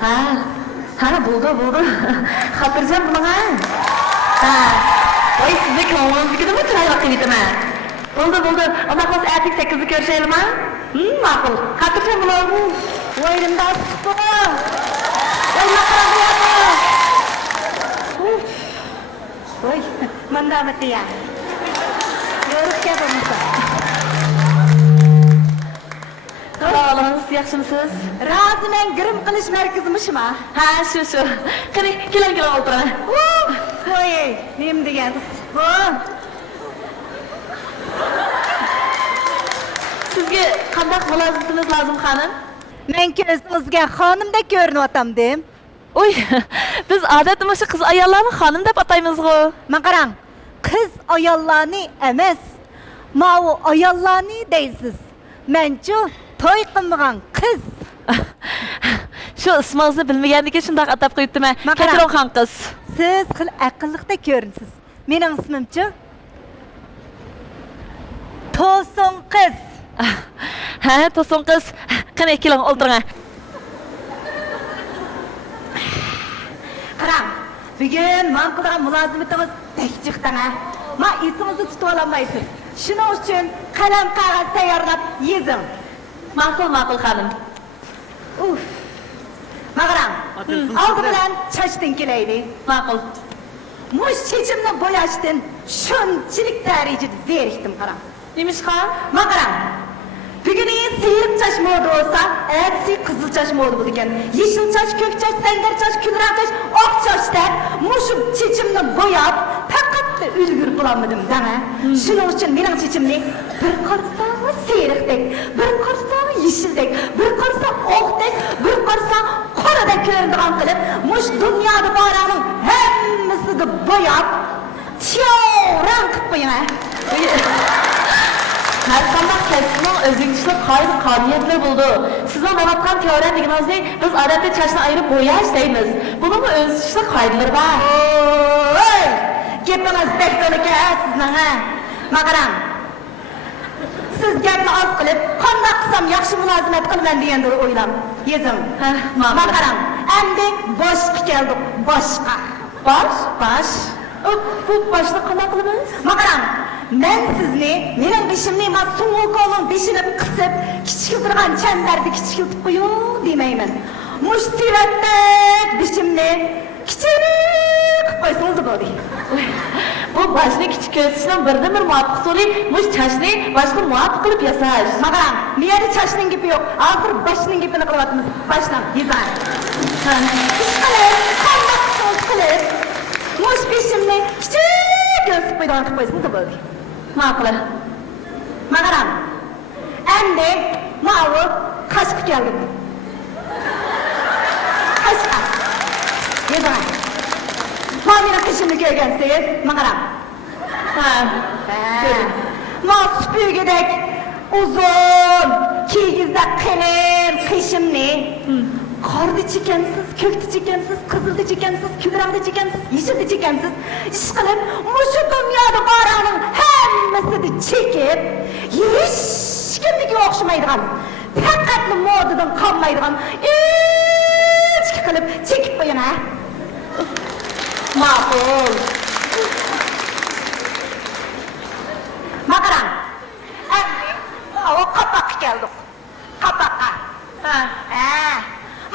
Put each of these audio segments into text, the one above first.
Ha, buldu. Hatırlayacağım bunu ha. Oy, size konuğunuzdaki mi çıraylık gibidim ha? Buldu. Ondan sonra erkek 8'i görüşelim ha? Makul. Hatırlayacağım bunu. Oyrumda sıkı. Oyma kırıldı. Oy, mandamatı ya. Yoruk yapımızda. Sağ olun, yaxshimisiz? Razı men gürüm qilish merkezmişim ha. Ha, şu. Qani, keling o'tiring. Oy, neyim degeniz? Sizga qanday mulozimatimiz lozim, xonim? Men ko'zingizga xonimdek ko'rinyaptam dem. Oy, biz odatda shu qiz ayollarni xonim deb ataymiz-ku. Men qarang, qiz ayollarni emas, ma'u ayollarni deysiz. Menchu to'y qilmagan qiz. Shu ismingizni bilmaganlikka shunday atab qo'yibdim-a. Maqaram. Kechiroqxon qiz. Siz xil aqlliqdek ko'rinsiz. Mening ismimchi To'sun qiz. Ha, To'sun qiz. Qani, keling o'tiring. Qarang, bugun men qilgan mulozimatingiz bek chiqdi ha. Men esingizni tutib olmaysiz. Shuning uchun qalam qog'oz tayyorlab yezing. Ma'qul xonim. Uf. Qarang, oldi bilan chachdan kelaylik. Ma'qul. Mush chechimni bo'yashdan shunchalik darajada zerikdim qarang. Nimishqa? Qarang. Bugün sıyırıp çaş modu olsa, ertesi kızıl çaş modu buldu ekan. Yeşil çaş, kök çaş, sender çaş, külrak çaş, ok çaş der. Muşum çeçimni boyap, fakat da ülgür bulamadım deme. Şunun için benim çeçimni bir karsa seyrekdek, bir karsa yeşildek, bir karsa okdek, bir karsa koradek göründüğün kılıp, muş dünyada baranın hemmisini boyap, tiyoran kıp boyuna. Her qanday kasbning o'zingizga qoyil qobiliyatlar bo'ldi. Sizning anlatgan teoriya deganingizni biz odatda chashni ayirib bo'yash deymiz. Buning o'zingizga qoidalari bor. Oy! Gapingiz bektoniki sizning ha. Qarang. Siz gapni oz qilib, qanday qilsam yaxshi mulozimat qilaman degandir o'ylam. Yezing. Qarang. Endi boshqa keldik, boshqa. Bosh. Bu boshni qanday qilamiz? Qarang. Men sizni, mening beshimni mas'ulkoning beshini qisib, kichiktirgan chandarni kichiktirib qo'ying demayman. Mush siratdek beshimni kichik qilib qo'ysangiz bo'ldi. Bu boshni kichik ko'rsatishning birdan bir muvofiq usuli mush chashni boshqa muvofiq qilib yasash. Qarang, bu yerda chashning gapi yo'q. Hozir boshning gapini qilyapmiz. Boshdan yezar. Qilib, mush beshimni kichik ko'rsatib qo'ysangiz bo'ldi. Ma'qul. Qarang. Endi ma'u qashq keldi. Qashq. Yezar. Ma'mina qishimni ko'rgansiz, qarang. Masbugidek uzun, kiyigizda qalin qishimni. Qorda chekansiz, ko'kda chekansiz, qizilda chekansiz, kulrangda chekansiz, yeshilda chekansiz. Ish qilib, mushu dunyoda boraning hammasini chekib, hech kimga o'xshamaydigan, faqat modadan qolmaydigan, ichki qilib chekib qo'ying ha. Ma'qul. Qarang. Endi o qapoqqa keldik. Qapoqqa.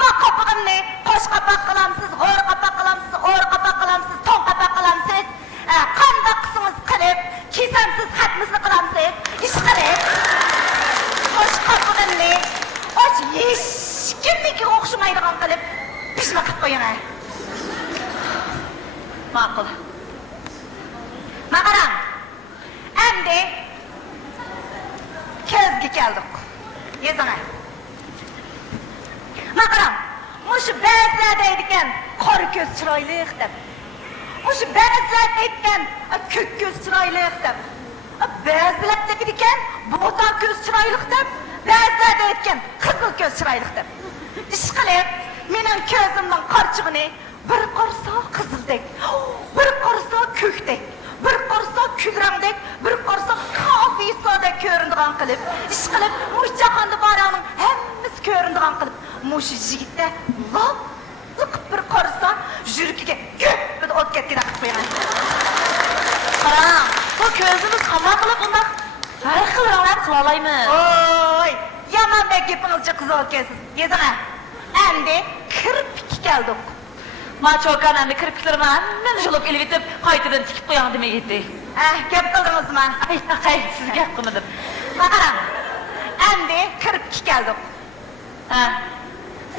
Ma qopog'imni qo'sh qapoq qilamsiz, g'o'r qapoq qilamsiz, o'r qapoq qilamsiz, to'n qapoq qilamsiz. Qanday qilsangiz qilib, kesamsiz, xatmisni qilamsiz, ish qilib. Qo'sh qopog'imni och hech kimga o'xshamaydigan qilib, pishma qilib qo'ying. Ma'qul. Qarang. Endi ko'zga keldik. Yezana. Qarang, mushu ba'zilar deydigan qora ko'z chiroyli deb. Mushu ba'zilar deydigan ko'k ko'z chiroyli deb. Ba'zilar deydigan bo'ta ko'z chiroyli deb. Ba'zilar deydigan qizil ko'z chiroyli deb. Ish qilib, mening ko'zimning qorchig'ini bir qarsa qizildek, bir qarsa ko'kdek, bir qarsa kulrangdek, bir qarsa kofisodek ko'rinadigan qilib, ishqilib, mush jahonda boraning hammasi ko'rinadigan qilib, mush yigitda lop qılalaymı? Oy, yaman bek gepinizce kız ol kelsiz. Yezana, endi kirpik geldik. Ma çokan endi kirpiklerimi hemen julup elbetip qaytadan tikip qo'yan demay ketdi. Gep qildingizmi? Ay, siz gap qilmadim. Qarang, endi kirpik geldik. Ha.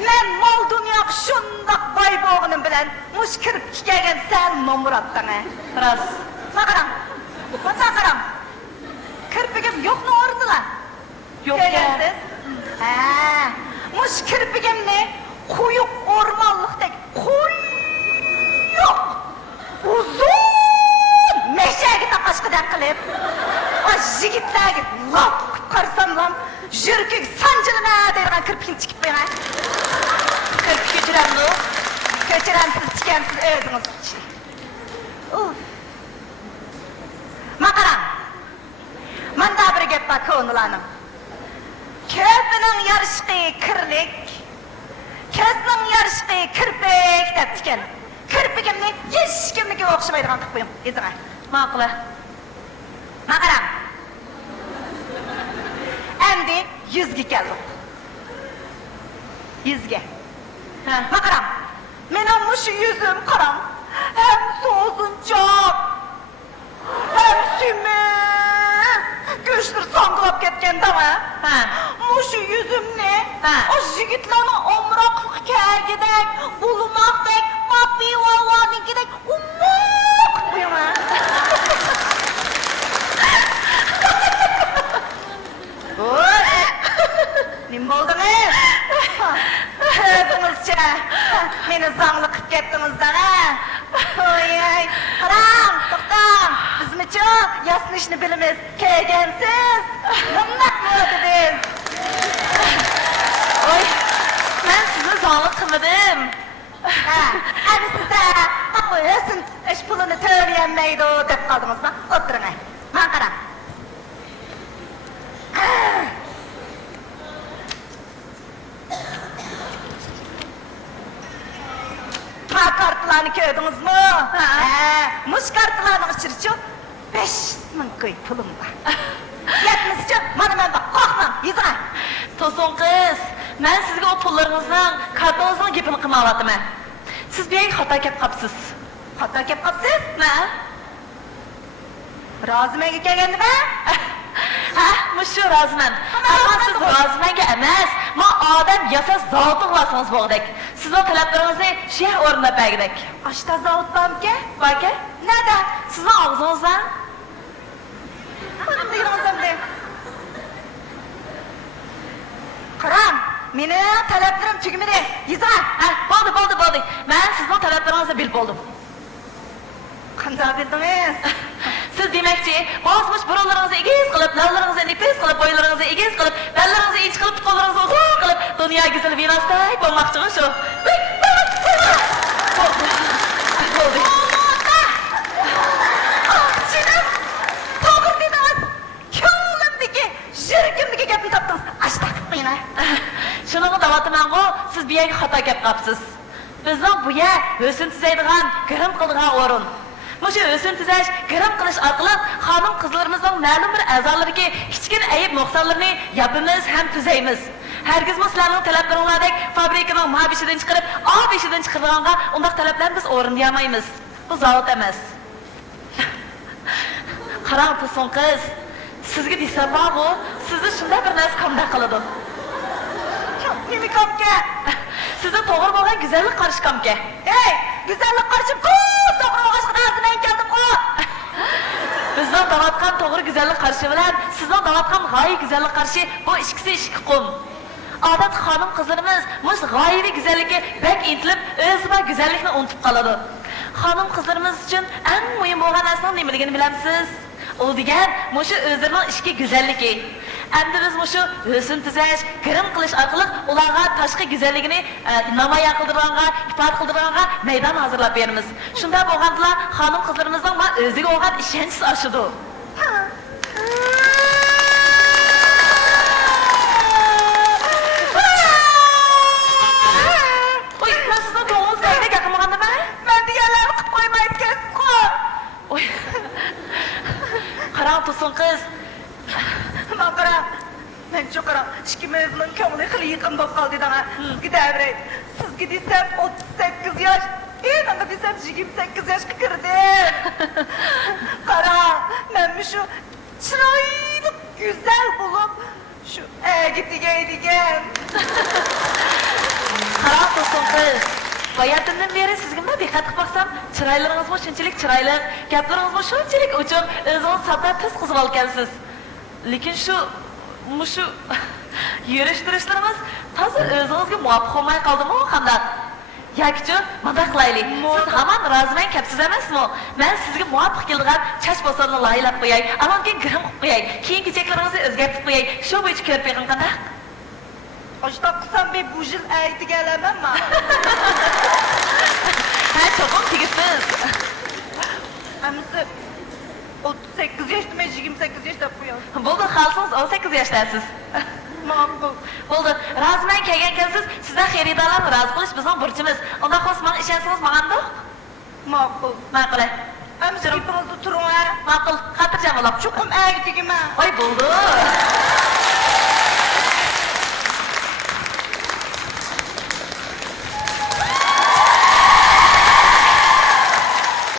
Men mol dunyo shundoq boy bo'g'inim bilan mush kirpik kelgan sal nomuratdan. Rost. Qarang, qarang. Kirpigim yo'qni o'rnida. Yo'q Kelasiz? Mush kirpigimni quyuq o'rmonliqdek quyuq uzun meshaga taqashqidan qilib, yigitlarga lop qarsamlam yurkik sanjilma degan kirpikni tikib qo'yaman. Kirpik ko'chiramni. Ko'chiramsiz tikansiz o'zingiz. Maqaram. Manda bir gap bor ko'nglanim. Köpünün yarışqı kirlik, közning yarışqı kirpik deb tikan. Kirpigimni hech kimnikiga o'xshamaydigan qilib qo'yim. Ezra. Ma'qula. Maqaram. Endi yuzga keldik. Yuzga. Ha. Maqaram. Mening mushu yuzim qaram. Hem so'zinchoq, hem sümük. Göçtür sanglap ketken-dama. Ha. Mushu yüzümni, Ha. o yigitlarning omroqliq kagidek, bulmoqdek, mapivavarnikidek umoq qo'yaman. Oy! Nim bo'ldingiz? O'zingizcha meni zangli qilib ketdingizdan, ha? Oy, qarang, to'xtang. Bizmicha yasnishni bilamiz. Kelgansiz. Nima qildingiz? Oy, men sizni zog'liq qilmadim. Hani sizda o'sin ish pulini to'layanmaydi deb qoldingizmi? O'tiring. Men qarang. Kartlarını gördünüz mü? Muş kartlarının içirçi 5.000 koy pulum var. Yetmizce bana ben bak korkmam, yüzüne. To'sin qiz, men sizga o pullaringizdan, kartangizni gapini qilmayapman. Siz bu yerga xato kelib qolibsiz. Hatta kep kapsız. Na? Razımenge kelgendi mi? Ha, mushu roziman. Ammo siz rozimanga emas, men odam yasa zoti qilasiniz bo'g'dek. Sizning talablaringizni shu o'rnab bergidek. Aşta zavut bamke? Baka, Nada? sizning og'zingizdan Hanım duyuyorsunuz de. Karam, meni talablarım tügümede. Yüzüne. ha, bo'ldi. Men sizning talablaringizni bilib bo'ldim. Qanday bildiniz? Siz demakchi, bosmish burunlaringizni egiz qilib, lavlaringizni nefis qilib, bo'ylaringizni egiz qilib, bellaringizni inch qilib, qo'llaringizni uzun qilib, dunyo go'zal vinosiday bo'lmoqchimi shu? Bo'ldi. Çiğdem, to'g'ri dediniz. Ko'nglimdagi, yuragimdagi gapni topdingiz. Ashta qilib qo'ying. Shuningga da'vatman-ku, siz bu yerga xato kelib qolibsiz. Bizning bu yer o'sin tuzaydigan, g'irim qiladigan o'rin. Mushu o'sin tuzash, g'irim qilish orqali xonim qizlarimizning ma'lum bir a'zolariga kichkina ayib nuqsonlarni yopimiz ham tuzaymiz. Hargiz sizlarning talablaringlardek fabrikaning mabishidan chiqarib, obishidan chiqarganga undaq talablarni biz o'rinlayolmaymiz. Bu zavod emas. Qarang To'sin qiz, sizga desam-ku, sizni shunday bir narsa qanday qiladi? Nima komka? Sizda to'g'ri bo'lgan go'zallik qarishkamka. Ey, güzellik qarashib, to'g'ri o'g'ashqa razımen keldim o. Bizning davatgan to'g'ri go'zallik qarishi bilan sizning davatgan g'oyi go'zallik qarishi bu ikkisi ikki qum. Odat xonim qizlarimiz mush g'oyaviy go'zallikka bak intilib, o'ziga go'zallikni unutib qoladi. Xonim qizlarimiz uchun eng muhim bo'lgan narsa nimaligini bilamsiz? U degan mushu o'zining ichki go'zalligi. Endi biz mushu o'sin tuzash, kirim qilish orqali ularga tashqi go'zalligini namoyon qildirganga, ifoda qildirganga maydon hozirlab beramiz. Shunda bo'lganda xonim qizlarimizning va o'ziga bo'lgan ishonchi oshidi. Oy, men sizni to'g'riz deydi gapirmagandimmi? Ben diğerlerini qilib qo'ymayib ketdim. Oy. Qarang To'sin qiz. Maqaram, ikimizning ko'ngli xili yaqin bo'lib qoldi dana. Sizga davray. Sizga desam 38 yosh, endi desam 28 yoshga kirdim. Qara, men shu chiroyli, go'zal bo'lib, shu gittigaydigan. Qara do'stim qiz. Bayatından beri sizga nima diqqat qilib baksam, chiroylaringiz bu shunchalik chiroyli, gaplaringiz bu shunchalik ochiq, o'zingiz sabda tez qizib olgansiz. Lekin shu yurishtirishlarimiz toza o'zingizga muvofiq bo'lmay qoldimi qanday? Yoki nima qilaylik? Siz hamon roziman kapsiz emasmi? Men sizga muvofiq kelgan chash bosonni laylab qo'yay, alonga grim qilib qo'yay, keyin kechaklaringizni o'zgartirib qo'yay. Shu bo'yicha ko'rib beqin qanday? Oshta qilsam ben bu yil aytiga olamanmi? Ha, cho'qim tegisiz. Amisi 38 yoshda, men 28 yoshda qo'yaman. Bo'ldi, xalqsiz 18 yoshdasiz. Ma'qul. Bo'ldi, roziman kelgan ekansiz, sizdan xaridorlarni rozi qilish bizning burchimiz. Unda xo'sh, men ishonsangiz ma'qulmi? Ma'qul. Ma'qul. Amisi ipingizda turing-a. Ma'qul, xotirjam bo'ling. Chuqum aytigaman. Oy, bo'ldi.